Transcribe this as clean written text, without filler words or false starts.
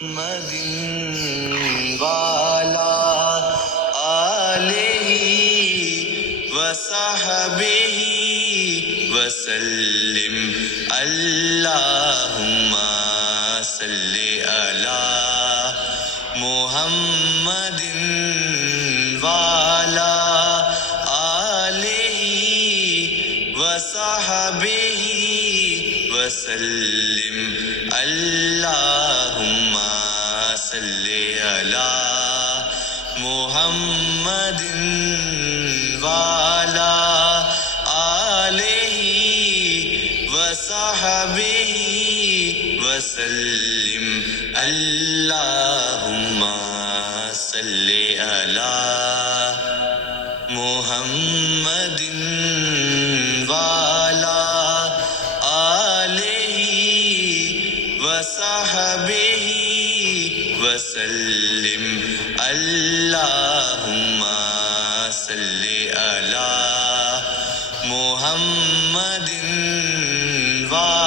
محمد وعلى آله وصحبه وسلم اللهم صل على محمد وعلى آله وصحبه وسلم اللهم صل على محمد وعلى آله وصحبه وسلم اللهم صل على محمد وعلى آله وصحبه وسلم اللهم صل على محمد وعلى